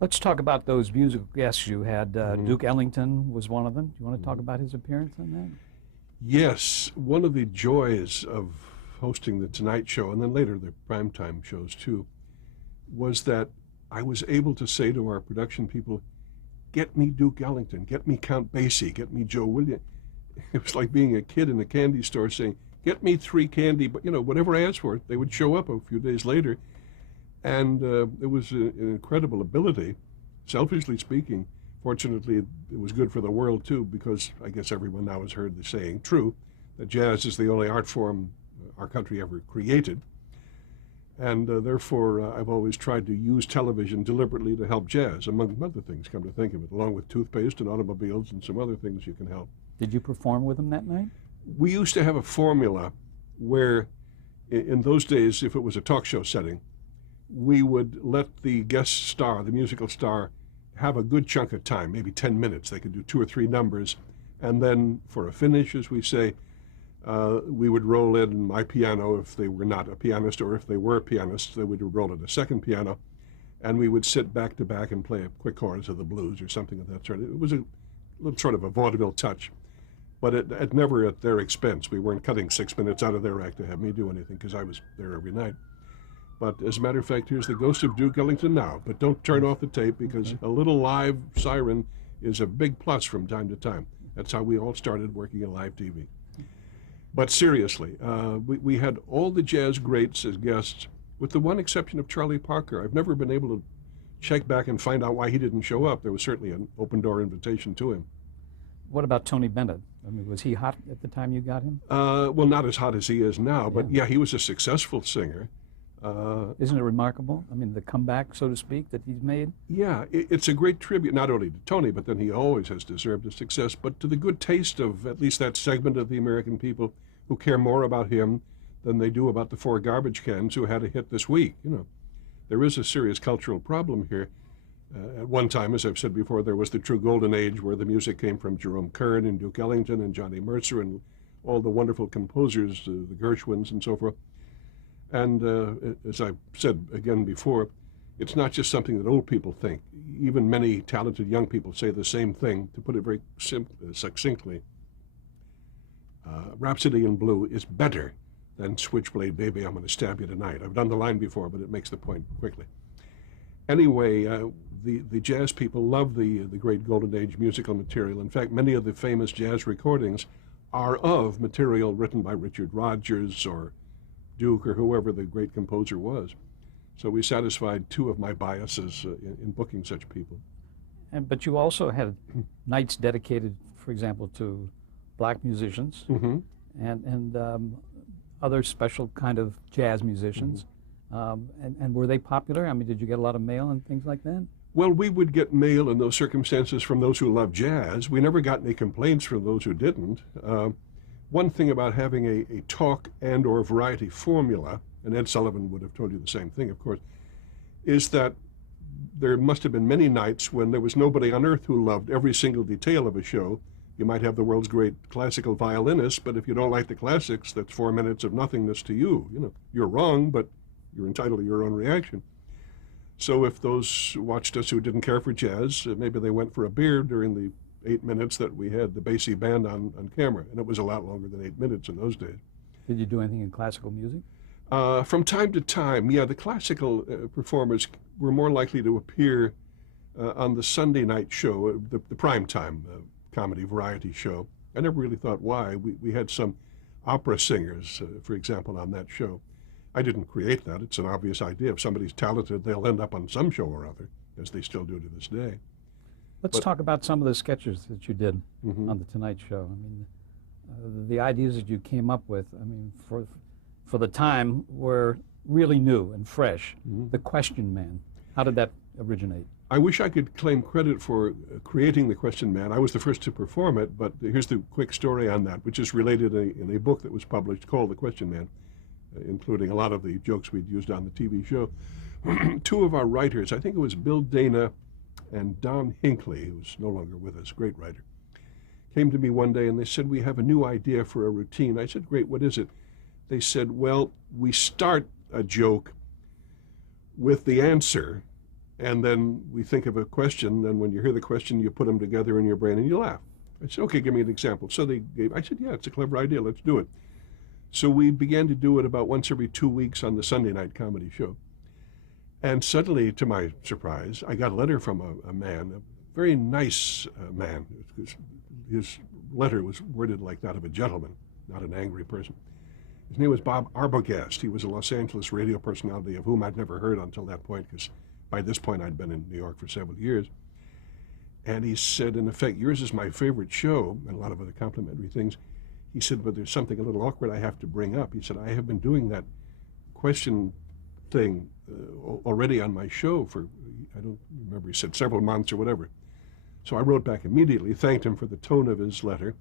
Let's talk about those musical guests you had. Mhm. Duke Ellington was one of them. Do you want to talk Mhm. about his appearance on that? Yes, one of the joys of hosting the Tonight Show, and then later the primetime shows too, was that I was able to say to our production people, get me Duke Ellington, get me Count Basie, get me Joe Williams. It was like being a kid in a candy store saying, get me three candy, but whatever I asked for, they would show up a few days later. And it was an incredible ability, selfishly speaking. Fortunately, it was good for the world too, because I guess everyone now has heard the saying true, that jazz is the only art form our country ever created. And therefore, I've always tried to use television deliberately to help jazz, among other things, come to think of it, along with toothpaste and automobiles and some other things you can help. Did you perform with him that night? We used to have a formula where, in those days, if it was a talk show setting, we would let the guest star, the musical star, have a good chunk of time, maybe 10 minutes. They could do two or three numbers. And then for a finish, as we say, we would roll in my piano if they were not a pianist, or if they were pianists, they would roll in a second piano. And we would sit back to back and play a quick chorus of the blues or something of that sort. It was a little sort of a vaudeville touch, but it never at their expense. We weren't cutting 6 minutes out of their act to have me do anything, because I was there every night. But as a matter of fact, here's the ghost of Duke Ellington now. But don't turn off the tape, because a little live siren is a big plus from time to time. That's how we all started working in live TV. But seriously, we had all the jazz greats as guests, with the one exception of Charlie Parker. I've never been able to check back and find out why he didn't show up. There was certainly an open door invitation to him. What about Tony Bennett? I mean, was he hot at the time you got him? Well, not as hot as he is now, but yeah, he was a successful singer. Isn't it remarkable? I mean, the comeback, so to speak, that he's made? Yeah, it's a great tribute, not only to Tony, but then he always has deserved a success, but to the good taste of at least that segment of the American people who care more about him than they do about the four garbage cans who had a hit this week. There is a serious cultural problem here. At one time, as I've said before, there was the true golden age where the music came from Jerome Kern and Duke Ellington and Johnny Mercer and all the wonderful composers, the Gershwins and so forth. And as I've said again before, it's not just something that old people think. Even many talented young people say the same thing. To put it very succinctly, Rhapsody in Blue is better than Switchblade Baby, I'm Gonna Stab You Tonight. I've done the line before, but it makes the point quickly. Anyway, the jazz people love the great Golden Age musical material. In fact, many of the famous jazz recordings are of material written by Richard Rodgers or Duke or whoever the great composer was. So we satisfied two of my biases in booking such people. But you also had nights dedicated, for example, to black musicians and other special kind of jazz musicians. And were they popular? I mean, did you get a lot of mail and things like that? Well, we would get mail in those circumstances from those who loved jazz. We never got any complaints from those who didn't. One thing about having a talk and or variety formula, and Ed Sullivan would have told you the same thing, of course, is that there must have been many nights when there was nobody on earth who loved every single detail of a show. You might have the world's great classical violinist, but if you don't like the classics, that's 4 minutes of nothingness to you. You're wrong, but you're entitled to your own reaction. So if those watched us who didn't care for jazz, maybe they went for a beer during the 8 minutes that we had the Basie band on camera, and it was a lot longer than 8 minutes in those days. Did you do anything in classical music? From time to time, yeah, the classical performers were more likely to appear on the Sunday night show, the primetime comedy variety show. I never really thought why. We had some opera singers, for example, on that show. I didn't create that. It's an obvious idea. If somebody's talented, they'll end up on some show or other, as they still do to this day. Let's talk about some of the sketches that you did on The Tonight Show. I mean, the ideas that you came up with, I mean, for the time were really new and fresh. The Question Man, how did that originate? I wish I could claim credit for creating The Question Man. I was the first to perform it, but here's the quick story on that, which is related in a book that was published called The Question Man, including a lot of the jokes we'd used on the TV show. Two of our writers, I think it was Bill Dana and Don Hinckley, who's no longer with us, great writer, came to me one day and they said, we have a new idea for a routine. I said, great, what is it? They said, well, we start a joke with the answer, And then we think of a question, and when you hear the question, you put them together in your brain and you laugh. I said, okay, give me an example. So I said, yeah, it's a clever idea, let's do it. So we began to do it about once every 2 weeks on the Sunday night comedy show. And suddenly, to my surprise, I got a letter from a man, a very nice man. His letter was worded like that of a gentleman, not an angry person. His name was Bob Arbogast. He was a Los Angeles radio personality of whom I'd never heard until that point, because by this point I'd been in New York for several years. And he said, in effect, yours is my favorite show, and a lot of other complimentary things. He said, but there's something a little awkward I have to bring up. He said, I have been doing that question thing already on my show for, I don't remember, he said several months or whatever. So I wrote back immediately, thanked him for the tone of his letter,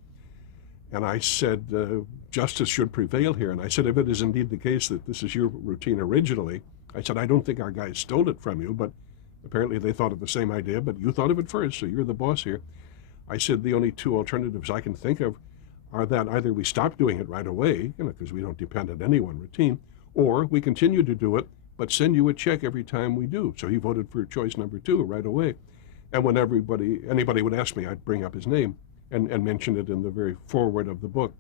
and I said, justice should prevail here. And I said, if it is indeed the case that this is your routine originally, I said, I don't think our guys stole it from you, but apparently they thought of the same idea, but you thought of it first, so you're the boss here. I said, the only two alternatives I can think of are that either we stop doing it right away, because we don't depend on any one routine, or we continue to do it, but send you a check every time we do. So he voted for choice number 2 right away. And when anybody would ask me, I'd bring up his name and mention it in the very foreword of the book.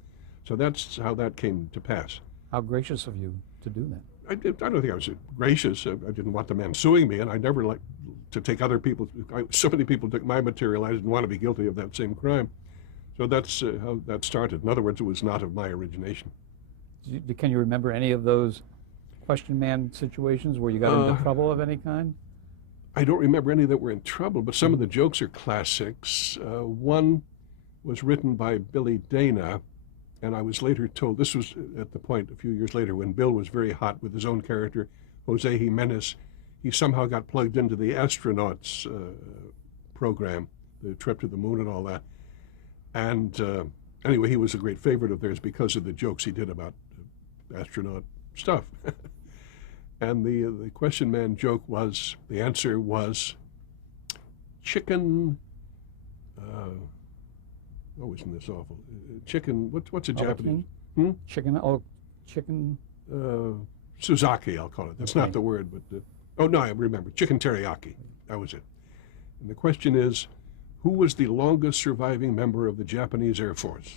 So that's how that came to pass. How gracious of you to do that. I don't think I was gracious. I didn't want the man suing me, and I never liked to take other people's. So many people took my material, I didn't want to be guilty of that same crime. So that's how that started. In other words, it was not of my origination. Can you remember any of those question man situations where you got into trouble of any kind? I don't remember any that were in trouble, but some of the jokes are classics. One was written by Billy Dana, and I was later told, this was at the point a few years later when Bill was very hot with his own character, Jose Jimenez. He somehow got plugged into the astronauts program, the trip to the moon and all that. And anyway, he was a great favorite of theirs because of the jokes he did about astronaut stuff. And the question man joke was, the answer was chicken, oh, isn't this awful? Chicken, what's a Japanese? Chicken. Suzaki, I'll call it. That's not the word, but, oh no, I remember, chicken teriyaki, that was it. And the question is, who was the longest surviving member of the Japanese Air Force?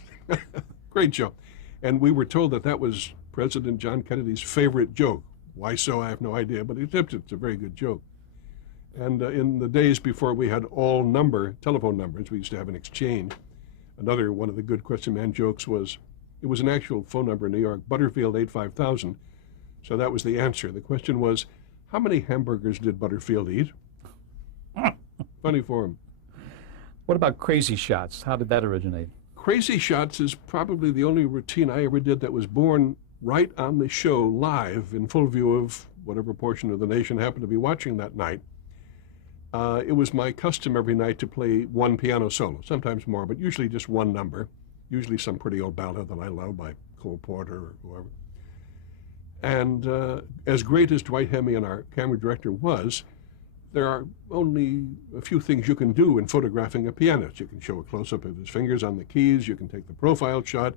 Great joke. And we were told that that was President John Kennedy's favorite joke. Why so, I have no idea, but it's a very good joke. And in the days before we had all telephone numbers, we used to have an exchange. Another one of the good question man jokes was, it was an actual phone number in New York, Butterfield 85000. So that was the answer. The question was, how many hamburgers did Butterfield eat? Funny for him. What about Crazy Shots? How did that originate? Crazy Shots is probably the only routine I ever did that was born right on the show, live, in full view of whatever portion of the nation happened to be watching that night. It was my custom every night to play one piano solo, sometimes more, but usually just one number, usually some pretty old ballad that I love by Cole Porter or whoever. And as great as Dwight Hemian, our camera director, was, there are only a few things you can do in photographing a pianist. You can show a close-up of his fingers on the keys, you can take the profile shot,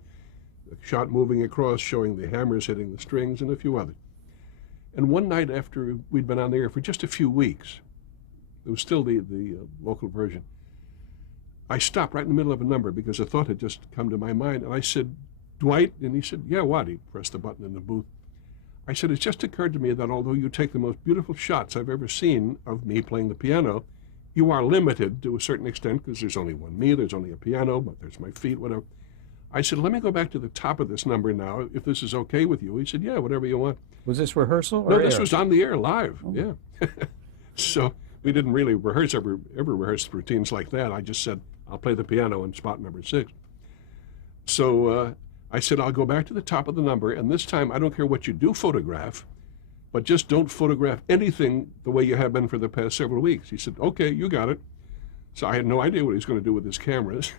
the shot moving across, showing the hammers hitting the strings, and a few others. And one night after we'd been on the air for just a few weeks, it was still the local version, I stopped right in the middle of a number because a thought had just come to my mind, and I said, Dwight? And he said, yeah, what? He pressed the button in the booth. I said, it's just occurred to me that although you take the most beautiful shots I've ever seen of me playing the piano, you are limited to a certain extent because there's only one me, there's only a piano, but there's my feet, whatever. I said, let me go back to the top of this number now, if this is okay with you. He said, yeah, whatever you want. Was this rehearsal or No, this air? was on the air, live, Oh. yeah. So we didn't really ever rehearse routines like that. I just said, I'll play the piano in spot number 6. So I said, I'll go back to the top of the number, and this time I don't care what you do photograph, but just don't photograph anything the way you have been for the past several weeks. He said, okay, you got it. So I had no idea what he was going to do with his cameras.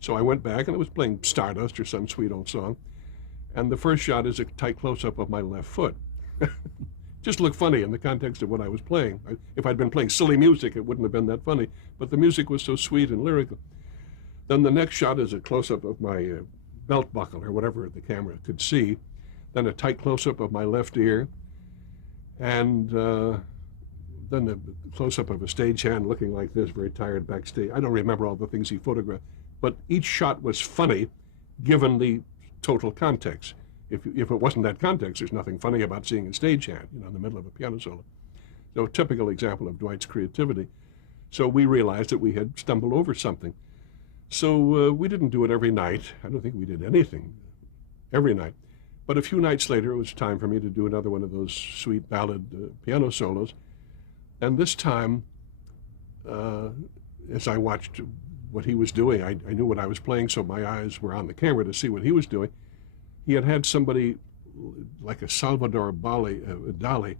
So I went back, and I was playing Stardust or some sweet old song. And the first shot is a tight close-up of my left foot. Just looked funny in the context of what I was playing. If I'd been playing silly music, it wouldn't have been that funny. But the music was so sweet and lyrical. Then the next shot is a close-up of my belt buckle, or whatever the camera could see. Then a tight close-up of my left ear. And then a close-up of a stagehand looking like this, very tired backstage. I don't remember all the things he photographed, but each shot was funny given the total context. If it wasn't that context, there's nothing funny about seeing a stagehand, in the middle of a piano solo. So a typical example of Dwight's creativity. So we realized that we had stumbled over something. So we didn't do it every night. I don't think we did anything every night. But a few nights later, it was time for me to do another one of those sweet ballad piano solos. And this time, as I watched what he was doing, I knew what I was playing, so my eyes were on the camera to see what he was doing. He had somebody, like a Salvador Dali,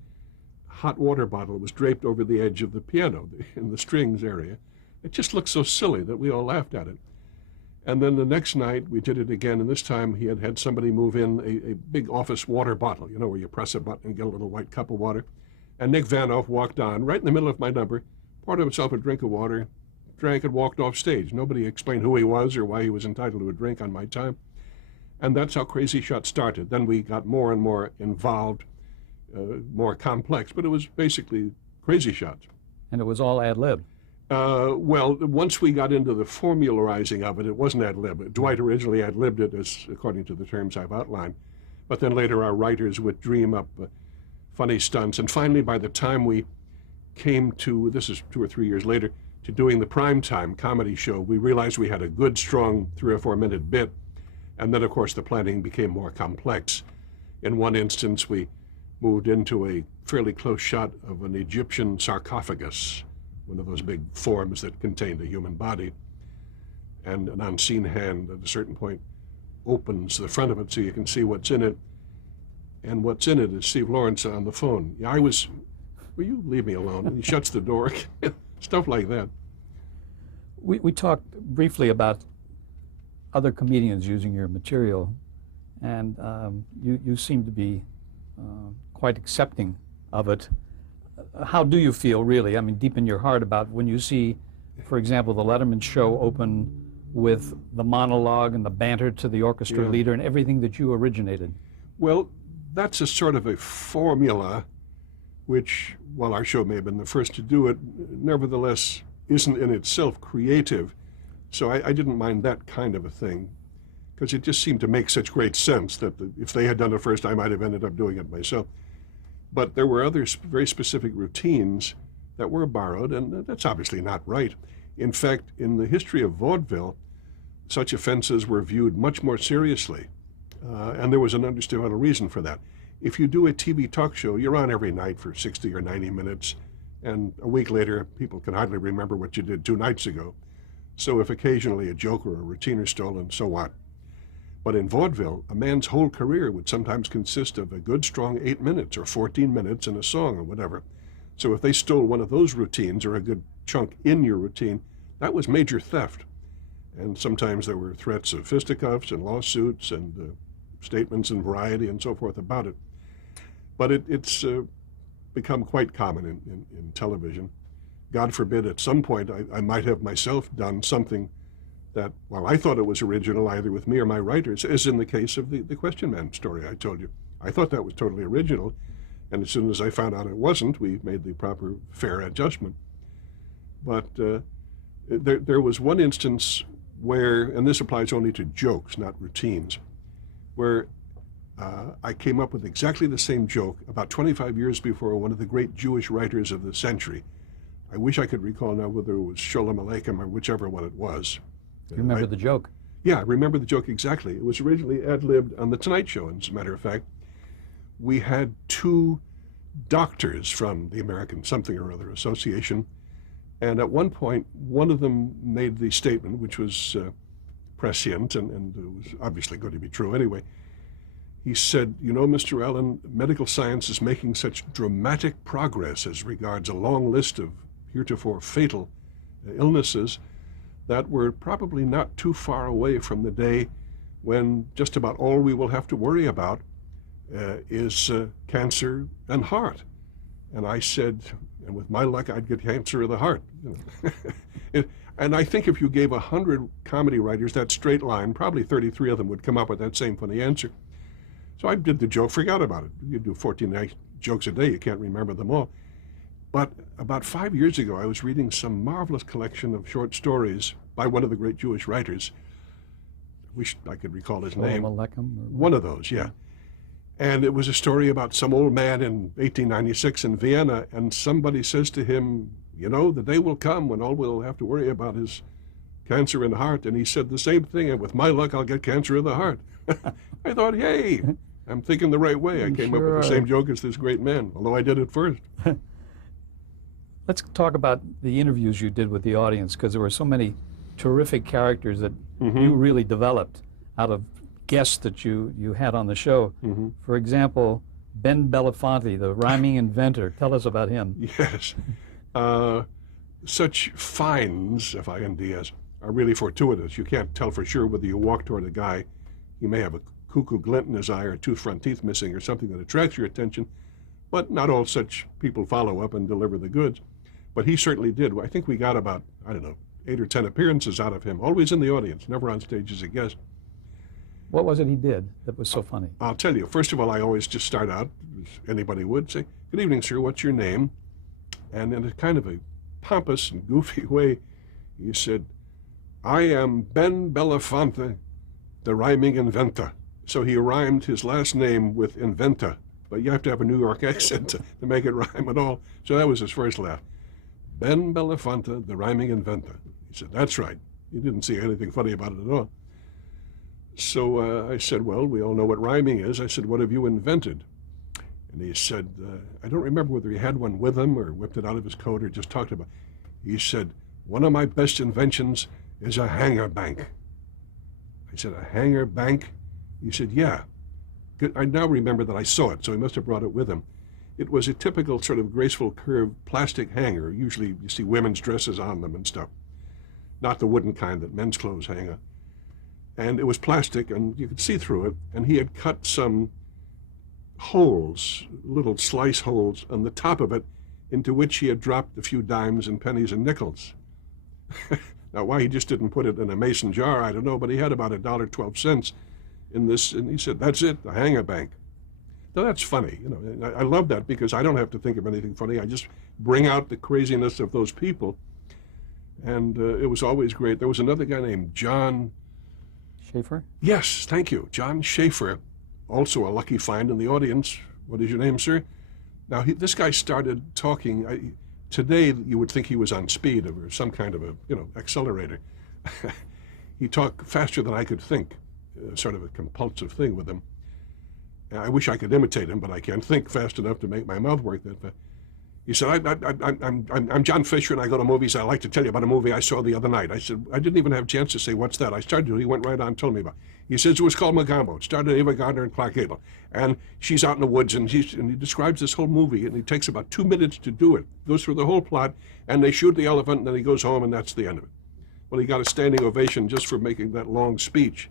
hot water bottle was draped over the edge of the piano in the strings area. It just looked so silly that we all laughed at it. And then the next night we did it again, and this time he had somebody move in a big office water bottle, where you press a button and get a little white cup of water. And Nick Vanoff walked on right in the middle of my number, poured himself a drink of water, drank and walked off stage. Nobody explained who he was or why he was entitled to a drink on my time. And that's how Crazy Shot started. Then we got more and more involved, more complex, but it was basically Crazy Shots. And it was all ad-lib. Well, once we got into the formularizing of it, it wasn't ad-lib. Dwight originally ad-libbed it, according to the terms I've outlined. But then later our writers would dream up funny stunts. And finally, by the time we came to, this is 2 or 3 years later, to doing the primetime comedy show, we realized we had a good, strong 3 or 4 minute bit. And then, of course, the planning became more complex. In one instance, we moved into a fairly close shot of an Egyptian sarcophagus, one of those big forms that contained a human body. And an unseen hand at a certain point opens the front of it so you can see what's in it. And what's in it is Steve Lawrence on the phone. Yeah, will you leave me alone? And he shuts the door, stuff like that. We talked briefly about other comedians using your material, and you seem to be quite accepting of it. How do you feel, really? I mean, deep in your heart, about when you see, for example, the Letterman show open with the monologue and the banter to the orchestra leader and everything that you originated? Well, that's a sort of a formula which, while our show may have been the first to do it, nevertheless isn't in itself creative. So I didn't mind that kind of a thing, because it just seemed to make such great sense that if they had done it first, I might have ended up doing it myself. But there were other very specific routines that were borrowed, and that's obviously not right. In fact, in the history of vaudeville, such offenses were viewed much more seriously, and there was an understandable reason for that. If you do a TV talk show, you're on every night for 60 or 90 minutes, and a week later, people can hardly remember what you did 2 nights ago. So if occasionally a joke or a routine is stolen, so what? But in vaudeville, a man's whole career would sometimes consist of a good, strong 8 minutes or 14 minutes in a song or whatever. So if they stole one of those routines or a good chunk in your routine, that was major theft. And sometimes there were threats of fisticuffs and lawsuits and statements in Variety and so forth about it. But it's become quite common in television. God forbid, at some point, I might have myself done something that, well, I thought it was original, either with me or my writers, as in the case of the Question Man story I told you. I thought that was totally original, and as soon as I found out it wasn't, we made the proper, fair adjustment. But there was one instance where, and this applies only to jokes, not routines, where I came up with exactly the same joke about 25 years before one of the great Jewish writers of the century. I wish I could recall now whether it was Sholem Aleichem or whichever one it was. You remember the joke? Yeah, I remember the joke exactly. It was originally ad-libbed on The Tonight Show, as a matter of fact. We had 2 doctors from the American something or other association, and at one point, one of them made the statement, which was prescient, and it was obviously going to be true anyway. He said, you know, Mr. Allen, medical science is making such dramatic progress as regards a long list of heretofore fatal illnesses that we're probably not too far away from the day when just about all we will have to worry about is cancer and heart. And I said, and with my luck, I'd get cancer of the heart. And I think if you gave 100 comedy writers that straight line, probably 33 of them would come up with that same funny answer. So I did the joke, forgot about it. You do 14 jokes a day, you can't remember them all. But about 5 years ago, I was reading some marvelous collection of short stories by one of the great Jewish writers. I wish I could recall his name. One of those, yeah. And it was a story about some old man in 1896 in Vienna, and somebody says to him, you know, the day will come when all we'll have to worry about is cancer in the heart. And he said the same thing, and with my luck, I'll get cancer in the heart. I thought, hey, I'm thinking the right way. I came up with the same joke as this great man, although I did it first. Let's talk about the interviews you did with the audience, because there were so many terrific characters that you really developed out of guests that you had on the show. For example, Ben Belafonte, the rhyming inventor. Tell us about him. Yes. Such finds, F-I-N-D-S, are really fortuitous. You can't tell for sure whether you walk toward a guy, he may have a cuckoo glint in his eye or two front teeth missing or something that attracts your attention, but not all such people follow up and deliver the goods. But he certainly did. I think we got about, 8 or 10 appearances out of him, always in the audience, never on stage as a guest. What was it he did that was so funny? I'll tell you. First of all, I always just start out, as anybody would, say, good evening, sir, what's your name? And in a kind of a pompous and goofy way, he said, I am Ben Belafonte, the rhyming inventor. So he rhymed his last name with inventor, but you have to have a New York accent to make it rhyme at all. So that was his first laugh. Ben Belafonte, the rhyming inventor. He said, that's right. He didn't see anything funny about it at all. So I said, well, we all know what rhyming is. I said, what have you invented? And he said, I don't remember whether he had one with him or whipped it out of his coat or just talked about it. He said, one of my best inventions is a hanger bank. I said, a hanger bank? He said, yeah. I now remember that I saw it, so he must have brought it with him. It was a typical sort of graceful curved plastic hanger. Usually you see women's dresses on them and stuff. Not the wooden kind that men's clothes hang on. And it was plastic, and you could see through it. And he had cut some holes, little slice holes on the top of it, into which he had dropped a few dimes and pennies and nickels. Now, why he just didn't put it in a mason jar, I don't know, but he had about $1.12 in this, and he said, that's it, the hanger bank. Now, that's funny. I love that because I don't have to think of anything funny. I just bring out the craziness of those people, and it was always great. There was another guy named John Schaefer? Yes, thank you. John Schaefer, also a lucky find in the audience. What is your name, sir? Now, this guy started talking. Today, you would think he was on speed or some kind of a, accelerator. He talked faster than I could think, sort of a compulsive thing with him. I wish I could imitate him, but I can't think fast enough to make my mouth work that fast. He said, I'm John Fisher, and I go to movies. I'd like to tell you about a movie I saw the other night. I said, I didn't even have a chance to say, what's that? I started to. He went right on and told me about it. He says it was called Magambo. It started Ava Gardner and Clark Gable. And she's out in the woods, and he describes this whole movie, and it takes about 2 minutes to do it. Goes through the whole plot, and they shoot the elephant, and then he goes home, and that's the end of it. Well, he got a standing ovation just for making that long speech.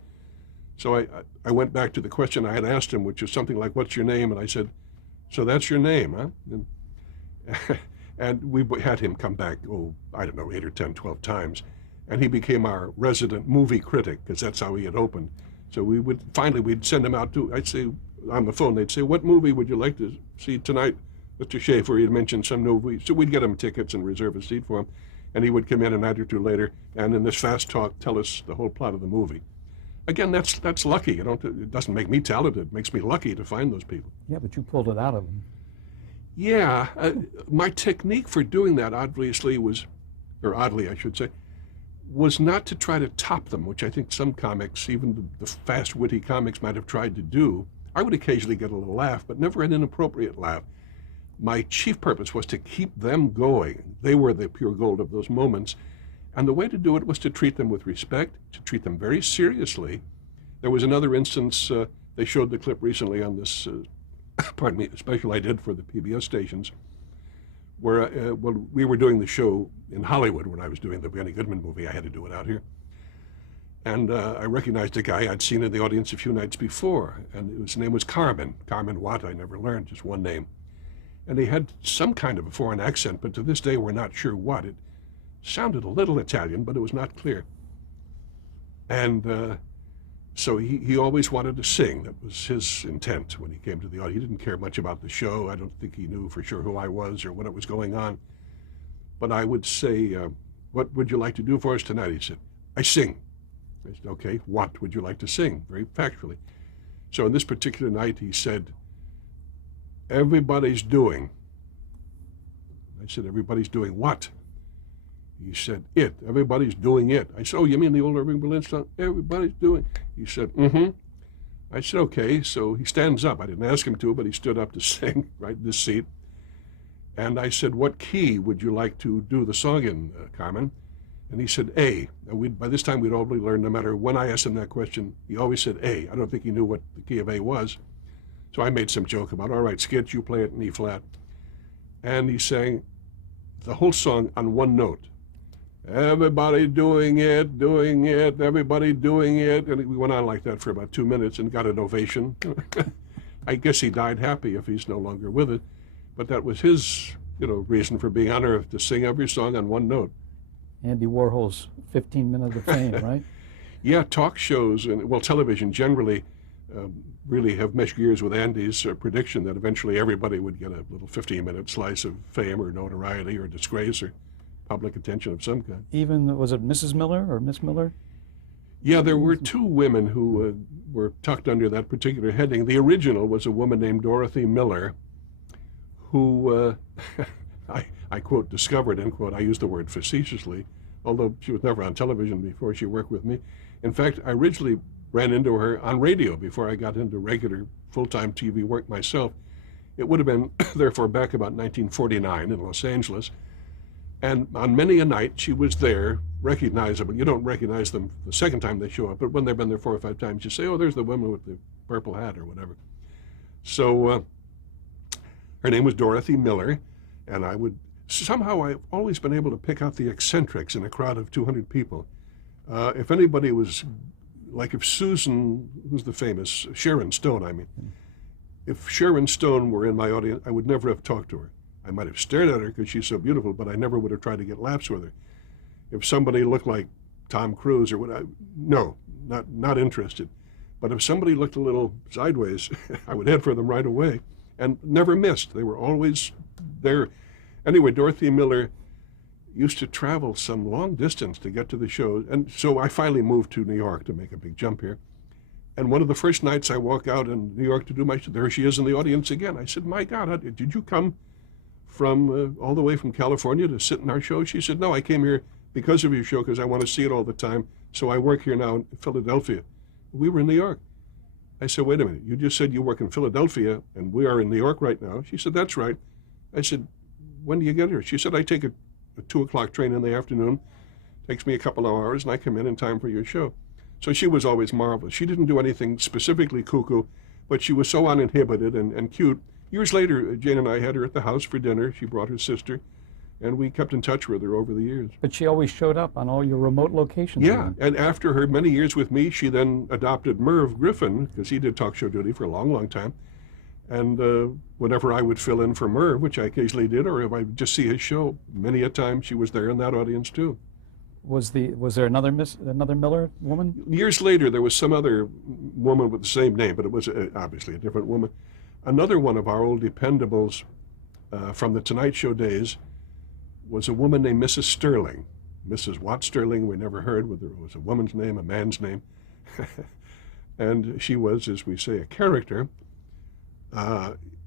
So I went back to the question I had asked him, which is something like, what's your name? And I said, so that's your name, huh? And we had him come back, 8 or 10, 12 times. And he became our resident movie critic, because that's how he had opened. So we'd send him out I'd say, on the phone, they'd say, what movie would you like to see tonight, Mr. Schaefer? He'd mentioned some movie. So we'd get him tickets and reserve a seat for him. And he would come in a night or two later, and in this fast talk, tell us the whole plot of the movie. Again, that's lucky. It doesn't make me talented. It makes me lucky to find those people. Yeah, but you pulled it out of them. Yeah, my technique for doing that oddly I should say, was not to try to top them, which I think some comics, even the fast, witty comics, might have tried to do. I would occasionally get a little laugh, but never an inappropriate laugh. My chief purpose was to keep them going. They were the pure gold of those moments. And the way to do it was to treat them with respect, to treat them very seriously. There was another instance, they showed the clip recently on this, special I did for the PBS stations, where we were doing the show in Hollywood when I was doing the Benny Goodman movie. I had to do it out here. And I recognized a guy I'd seen in the audience a few nights before, and his name was Carmen Watt. I never learned, just one name. And he had some kind of a foreign accent, but to this day we're not sure what. It sounded a little Italian, but it was not clear. And So he always wanted to sing. That was his intent when he came to the audience. He didn't care much about the show. I don't think he knew for sure who I was or what was going on. But I would say, what would you like to do for us tonight? He said, I sing. I said, okay, what would you like to sing? Very factually. So on this particular night, he said, everybody's doing. I said, everybody's doing what? He said, it. Everybody's doing it. I said, oh, you mean the old Irving Berlin song? Everybody's doing. He said, mm-hmm. I said, okay. So he stands up. I didn't ask him to, but he stood up to sing right in his seat. And I said, what key would you like to do the song in, Carmen? And he said, A. And by this time, we'd already learned, no matter when I asked him that question, he always said A. I don't think he knew what the key of A was. So I made some joke about, all right, Skit, you play it in E flat. And he sang the whole song on one note. Everybody doing it, everybody doing it. And we went on like that for about 2 minutes and got an ovation. I guess he died happy if he's no longer with it. But that was his, reason for being on earth, to sing every song on one note. Andy Warhol's 15 minutes of fame, right? Yeah, talk shows and, television generally really have meshed gears with Andy's prediction that eventually everybody would get a little 15-minute slice of fame or notoriety or disgrace or public attention of some kind. Even, was it Mrs. Miller or Miss Miller? Yeah, there were two women who were tucked under that particular heading. The original was a woman named Dorothy Miller, who I quote, discovered, end quote. I use the word facetiously, although she was never on television before she worked with me. In fact, I originally ran into her on radio before I got into regular full-time TV work myself. It would have been, therefore, back about 1949 in Los Angeles. And on many a night, she was there, recognizable. You don't recognize them the second time they show up, but when they've been there 4 or 5 times, you say, oh, there's the woman with the purple hat or whatever. So her name was Dorothy Miller, and somehow I've always been able to pick out the eccentrics in a crowd of 200 people. If anybody was, like if Susan, who's the famous, Sharon Stone, I mean, if Sharon Stone were in my audience, I would never have talked to her. I might have stared at her because she's so beautiful, but I never would have tried to get laughs with her. If somebody looked like Tom Cruise or what, no, not interested. But if somebody looked a little sideways, I would head for them right away, and never missed. They were always there. Anyway, Dorothy Miller used to travel some long distance to get to the show, and so I finally moved to New York to make a big jump here. And one of the first nights I walk out in New York to do there she is in the audience again. I said, my God, did you come from all the way from California to sit in our show? She said, no, I came here because of your show, because I want to see it all the time, so I work here now in Philadelphia. We were in New York. I said, wait a minute, you just said you work in Philadelphia, and we are in New York right now. She said, that's right. I said, when do you get here? She said, I take a 2 o'clock train in the afternoon. Takes me a couple of hours, and I come in time for your show. So she was always marvelous. She didn't do anything specifically cuckoo, but she was so uninhibited and cute. Years later, Jane and I had her at the house for dinner. She brought her sister, and we kept in touch with her over the years. But she always showed up on all your remote locations. Yeah, and after her many years with me, she then adopted Merv Griffin, because he did talk show duty for a long, long time. And whenever I would fill in for Merv, which I occasionally did, or if I would just see his show, many a time she was there in that audience too. Was there another Miller woman? Years later, there was some other woman with the same name, but it was obviously a different woman. Another one of our old dependables from the Tonight Show days was a woman named Mrs. Sterling. Mrs. Watt Sterling, we never heard whether it was a woman's name, a man's name. And she was, as we say, a character.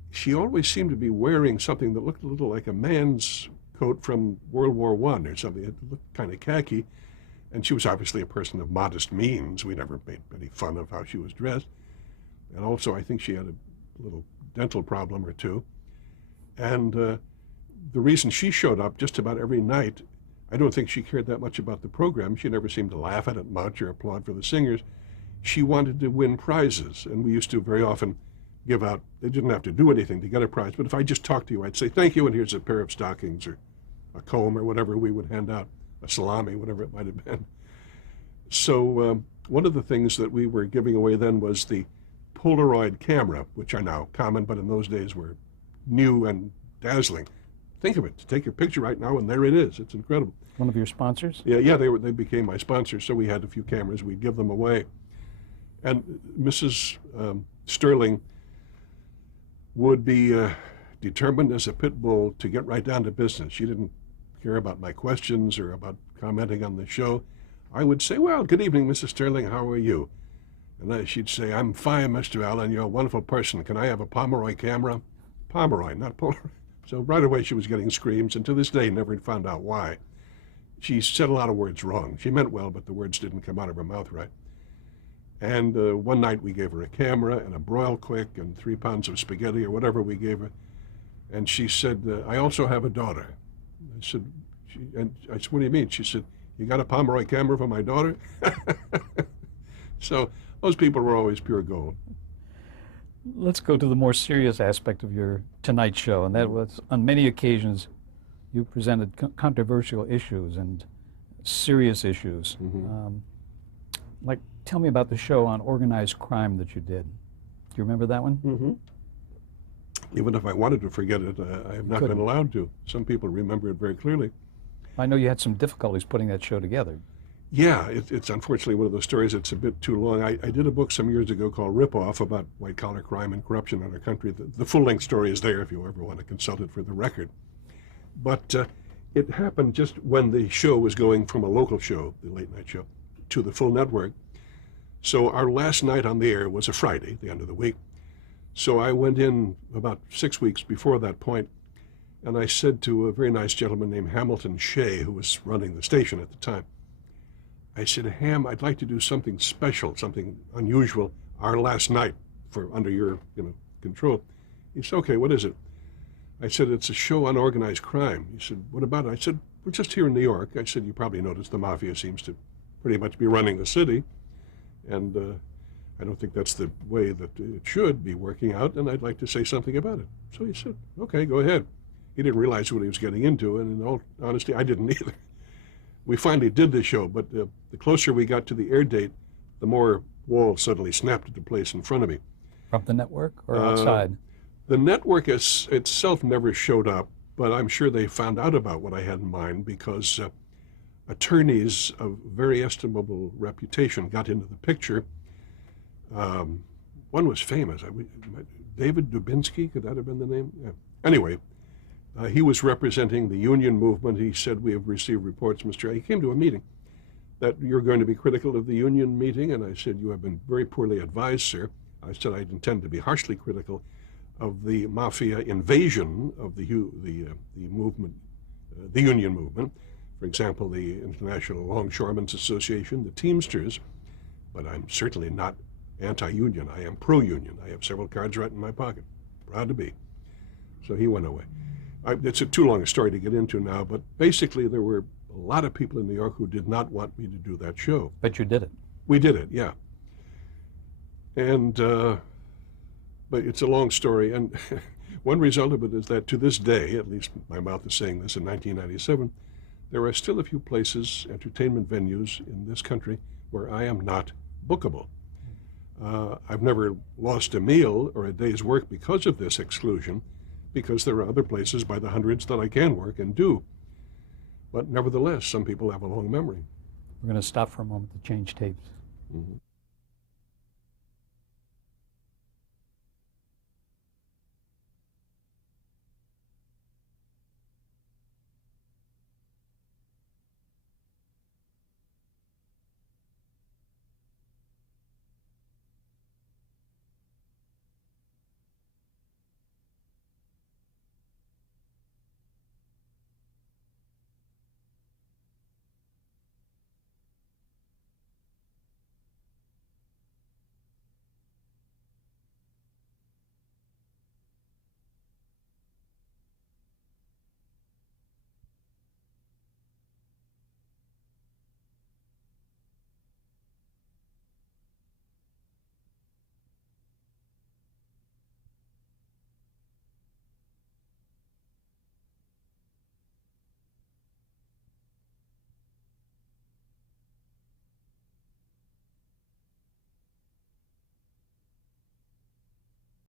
She always seemed to be wearing something that looked a little like a man's coat from World War I or something. It looked kind of khaki. And she was obviously a person of modest means. We never made any fun of how she was dressed. And also, I think she had a little dental problem or two. And the reason she showed up just about every night, I don't think she cared that much about the program. She never seemed to laugh at it much or applaud for the singers. She wanted to win prizes, and we used to very often give out, they didn't have to do anything to get a prize, but if I just talked to you, I'd say, thank you, and here's a pair of stockings or a comb or whatever we would hand out, a salami, whatever it might have been. So one of the things that we were giving away then was the Polaroid camera, which are now common, but in those days were new and dazzling. Think of it, to take a picture right now, and there it is. It's incredible. One of your sponsors? Yeah, they became my sponsors, so we had a few cameras. We'd give them away. And Mrs. Sterling would be determined as a pit bull to get right down to business. She didn't care about my questions or about commenting on the show. I would say, well, good evening, Mrs. Sterling, how are you? And she'd say, I'm fine, Mr. Allen, you're a wonderful person. Can I have a Pomeroy camera? Pomeroy, not Polaroid. So right away she was getting screams, and to this day never found out why. She said a lot of words wrong. She meant well, but the words didn't come out of her mouth right. And one night we gave her a camera and a broil quick and 3 pounds of spaghetti or whatever we gave her. And she said, I also have a daughter. I said, what do you mean? She said, you got a Pomeroy camera for my daughter? So those people were always pure gold. Let's go to the more serious aspect of your Tonight Show, and that was, on many occasions, you presented controversial issues and serious issues. Mm-hmm. Like, tell me about the show on organized crime that you did. Do you remember that one? Mm-hmm. Even if I wanted to forget it, I have not been allowed to. Some people remember it very clearly. I know you had some difficulties putting that show together. Yeah, it's unfortunately one of those stories that's a bit too long. I did a book some years ago called Rip Off about white-collar crime and corruption in our country. The full-length story is there if you ever want to consult it for the record. But it happened just when the show was going from a local show, the late night show, to the full network. So our last night on the air was a Friday, the end of the week. So I went in about 6 weeks before that point, and I said to a very nice gentleman named Hamilton Shea, who was running the station at the time, I said, Ham, I'd like to do something special, something unusual, our last night for under your control. He said, okay, what is it? I said, it's a show on organized crime. He said, what about it? I said, we're just here in New York. I said, you probably noticed the mafia seems to pretty much be running the city. And I don't think that's the way that it should be working out, and I'd like to say something about it. So he said, okay, go ahead. He didn't realize what he was getting into, and in all honesty, I didn't either. We finally did the show, but the closer we got to the air date, the more walls suddenly snapped into place in front of me. From the network or outside? The network itself never showed up, but I'm sure they found out about what I had in mind because attorneys of very estimable reputation got into the picture. One was famous. David Dubinsky, could that have been the name? Yeah. Anyway, he was representing the union movement. He said, we have received reports, Mr. A. He came to a meeting that you're going to be critical of the union meeting. And I said, you have been very poorly advised, sir. I said, I intend to be harshly critical of the mafia invasion of the movement, the union movement. For example, the International Longshoremen's Association, the Teamsters. But I'm certainly not anti-union. I am pro-union. I have several cards right in my pocket. Proud to be. So he went away. It's too long a story to get into now, but basically there were a lot of people in New York who did not want me to do that show. But you did it. We did it, yeah. And, but it's a long story, and one result of it is that to this day, at least my mouth is saying this in 1997, there are still a few places, entertainment venues in this country where I am not bookable. I've never lost a meal or a day's work because of this exclusion, because there are other places by the hundreds that I can work and do. But nevertheless, some people have a long memory. We're going to stop for a moment to change tapes. Mm-hmm.